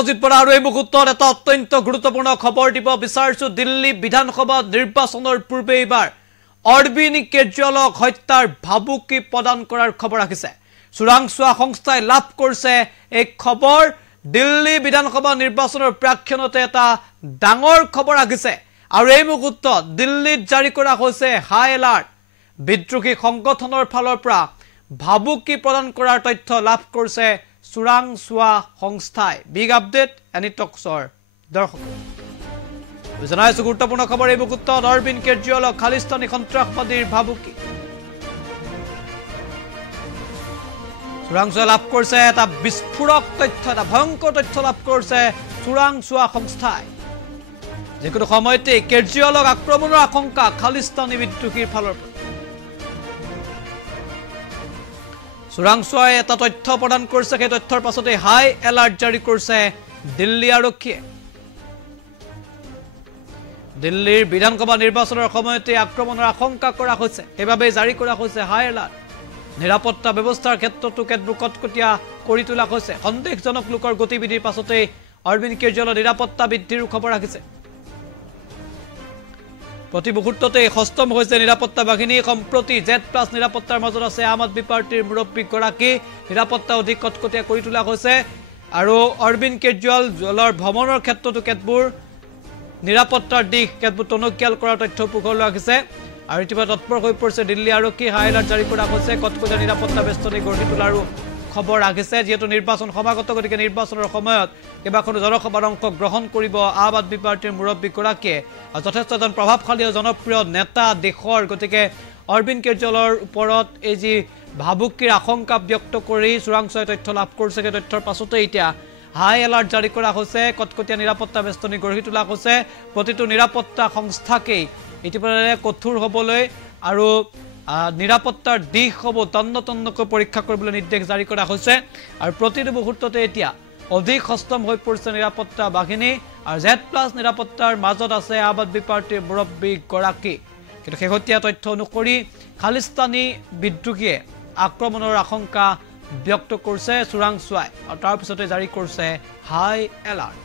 অজিত বৰা আৰু এই মুহূৰ্তত এটা অত্যন্ত গুৰুত্বপূৰ্ণ খবৰ দিব বিচাৰিছো। দিল্লী বিধানসভা নিৰ্বাচনৰ পূৰ্বে এইবাৰ অৰবিন্দ কেজৰিৱালক হত্যাৰ ভাবুকি প্ৰদান কৰাৰ খবৰ আহিছে। চোৰাংচোৱা সংস্থাই লাভ কৰিছে এই খবৰ। দিল্লী বিধানসভা নিৰ্বাচনৰ প্ৰেক্ষাপটত এটা ডাঙৰ খবৰ আহিছে আৰু এই মুহূৰ্তত দিল্লীত জাৰি কৰা হৈছে হাই এলাৰ্ট। বিদ্ৰোহী সংগঠনৰ ফালৰ পৰা ভাবুকি প্ৰদান কৰাৰ তথ্য লাভ কৰিছে চোৰাংচোৱা সংস্থাই। বিগ আপডেট এনি টক্সৰ দৰ্শক জনাইছো গুৰুত্বপূৰ্ণ খবৰ। এই মুহূৰ্তত অৰবিন্দ কেজৰিৱালক খালিস্তানী সন্ত্ৰাসবাদীৰ ভাবুকি। চোৰাংচোৱা লাভ কৰিছে এটা বিস্ফোৰক তথ্য, এটা ভয়ংকৰ তথ্য লাভ কৰিছে চোৰাংচোৱা সংস্থাই। যিকোনো সময়তে কেজৰিৱালক আক্ৰমণৰ আশংকা খালিস্তানী বিদ্ৰোহীৰ ফালৰ পৰা। চোৰাংচোৱাই এটা তথ্য প্ৰদান কৰিছে, সেই তথ্যৰ পাছতে হাই এলাৰ্ট জাৰি কৰিছে দিল্লী আৰক্ষীয়ে। দিল্লীৰ বিধানসভা নিৰ্বাচনৰ সময়তে আক্ৰমণৰ আশংকা কৰা হৈছে, সেইবাবে জাৰি কৰা হৈছে হাই এলাৰ্ট। নিৰাপত্তা ব্যৱস্থাৰ ক্ষেত্ৰতো কেতবোৰ কটকটীয়া কৰি তোলা হৈছে। সন্দেহজনক লোকৰ গতিবিধিৰ পাছতে অৰবিন্দ কেজৰিৱালৰ নিৰাপত্তা বৃদ্ধিৰ খবৰ আহিছে। প্ৰতি মুহূৰ্ততে সষ্টম হৈছে নিৰাপত্তা বাহিনী। সম্প্ৰতি Z+ নিৰাপত্তাৰ মাজত আছে আম আদমি পাৰ্টিৰ মুৰব্বীগৰাকী। নিৰাপত্তা অধিক কটকটীয়া কৰি তোলা হৈছে আৰু অৰবিন্দ কেজৰিৱালৰ ভ্ৰমণৰ ক্ষেত্ৰতো কেতবোৰ নিৰাপত্তাৰ দিশ কেতবোৰ টনকিয়াল কৰাৰ তথ্য পোহৰলৈ আহিছে আৰু ইতিমধ্যে তৎপৰ হৈ পৰিছে দিল্লী আৰক্ষী। হাই এলাৰ্ট জাৰি কৰা হৈছে, কটকটীয়া নিৰাপত্তা বেষ্টনী গঢ়ি তোলাৰো খবৰ আহিছে। যিহেতু নিৰ্বাচন সমাগত, গতিকে নিৰ্বাচনৰ সময়ত কেইবাখনো জনসভাত অংশগ্ৰহণ কৰিব আম আদমি পাৰ্টিৰ মুৰব্বীগৰাকীয়ে। যথেষ্ট এজন প্ৰভাৱশালী আৰু জনপ্ৰিয় নেতা দেশৰ, গতিকে অৰবিন্দ কেজৰিৱালৰ ওপৰত এই যি ভাবুকিৰ আশংকা ব্যক্ত কৰি চোৰাংচোৱাই তথ্য লাভ কৰিছে, সেই তথ্যৰ পাছতে এতিয়া হাই এলাৰ্ট জাৰি কৰা হৈছে, কটকটীয়া নিৰাপত্তা বেষ্টনী গঢ়ি তোলা হৈছে। প্ৰতিটো নিৰাপত্তা সংস্থাকেই ইতিমধ্যে কঠোৰ হ'বলৈ আৰু নিৰাপত্তাৰ দিশসমূহ তন্নতন্নকৈ পৰীক্ষা কৰিবলৈ নিৰ্দেশ জাৰি কৰা হৈছে আৰু প্ৰতিটো মুহূৰ্ততে এতিয়া অধিক সষ্টম হৈ পৰিছে নিৰাপত্তা বাহিনী আৰু Z+ নিৰাপত্তাৰ মাজত আছে আম আদমি পাৰ্টিৰ মুৰব্বীগৰাকী। কিন্তু শেহতীয়া তথ্য অনুসৰি খালিস্তানী বিদ্ৰোহীয়ে আক্ৰমণৰ আশংকা ব্যক্ত কৰিছে চোৰাংচোৱাই আৰু তাৰ পিছতে জাৰি কৰিছে হাই এলাৰ্ট।